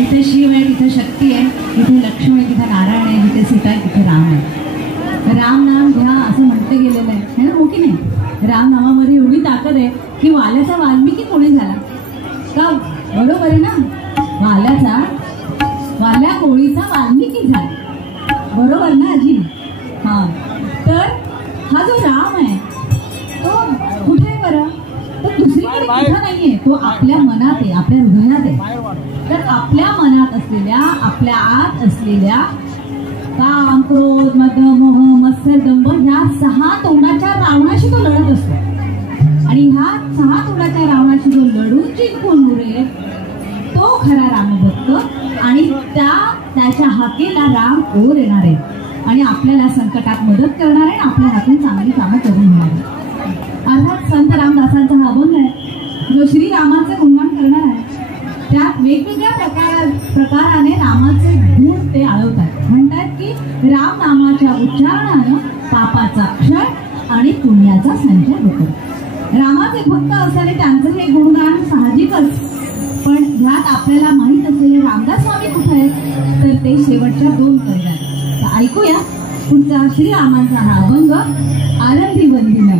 जिथे शिव आहे तिथे शक्ती आहे, जिथे लक्ष्मी आहे तिथे नारायण आहे, जिथे सीता आहे तिथे राम आहे. राम नाम घ्या असं म्हटलं गेलेलं आहे ना, हो की नाही? राम नामामध्ये एवढी ताकद आहे की वाल्याचा वाल्मिकी कोणी झाला का? बरोबर आहे ना, वाल्या कोळीचा वाल्मिकी झाला, बरोबर ना आजी? हा, तर हा जो राम आहे तो कुठे आहे बरं? तो दुसरीकडे कुठं नाहीये, तो आपल्या मनात आहे, आपल्या हृदयात आहे. तर आपल्या मनात असलेल्या, आपल्या आत असलेल्या काम, क्रोध, मद, मोह, मत्सर, दंभ ह्या 6 तोंडाच्या रावणाशी तो लढत असतो. आणि ह्या 6 तोंडाच्या रावणाशी जो लढून जिंकून उरेल तो खरा रामभक्त. आणि त्याच्या हाकेला राम ओर येणार आहे आणि आपल्याला संकटात मदत करणार आहे, आपल्या हातून चांगली कामं करून घेणार आहे. अर्थात संत रामदासांचा हा अभंग आहे जो श्रीरामाचे गुणगान करणार आहे. त्यात वेगवेगळ्या प्रकाराने रामाचे गुण ते आळवतात. म्हणतात की राम नामाच्या उच्चारणानं पापाचा क्षय आणि पुण्याचा संचय होतो. रामाचे भक्त असल्याने त्यांचं हे गुणगान साहजिकच, पण ह्यात आपल्याला माहीत असलेले रामदास स्वामी कुठे आहेत तर ते शेवटच्या 2 कवितात. तर ऐकूया पुढचा श्रीरामांचा हा अभंग, आरंभी वंदिना.